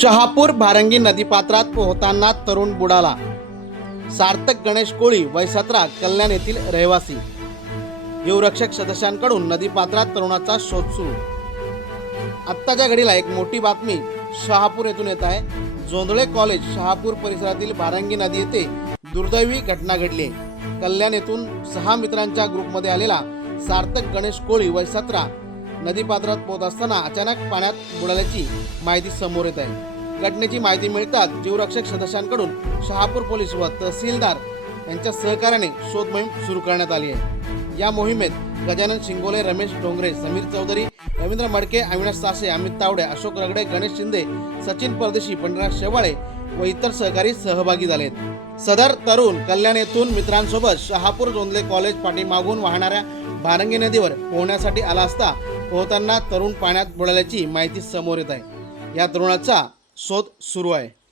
शहापूर भारंगी नदीपात्रात पोहताना तरुण बुडाला. सार्थक गणेश कोळी वय सतरा कल्याण येथील रहिवासी. जीवरक्षक सदस्यांकडून नदीपात्रात तरुणाचा शोध सुरू. आत्ताच्या घडीला एक मोठी बातमी शहापूर येथून येत आहे. जोंधळे कॉलेज शहापूर परिसरातील भारंगी नदी येथे दुर्दैवी घटना घडली. कल्याण येथून सहा मित्रांच्या ग्रुपमध्ये आलेला सार्थक गणेश कोळी वय सतरा नदीपात्रात पोहत असताना अचानक पाण्यात बुडाल्याची माहिती समोर येत आहे. घटनेची माहिती मिळताच जीवरक्षक सदस्यांकडून शहापूर पोलीस व तहसीलदार यांच्या सहकार्याने शोध मोहीम सुरू करण्यात आली आहे. या मोहिमेत गजानन शिंगोले रमेश डोंगरे समीर चौधरी रवींद्र मडके अविनाश सासे अमित तावडे अशोक रगडे गणेश शिंदे सचिन परदेशी पंढरनाथ शेवाळे व इतर सहकारी सहभागी झालेत सदर तरुण कल्याण येथून मित्रांसोबत शहापूर जोंधले कॉलेज पाठीमागून वाहणाऱ्या भारंगी नदीवर पोहण्यासाठी आला असता पोहताना तरुण पाण्यात बुडाल्याची माहिती समोर येत आहे. या तरुणाचा शोध सुरू आहे.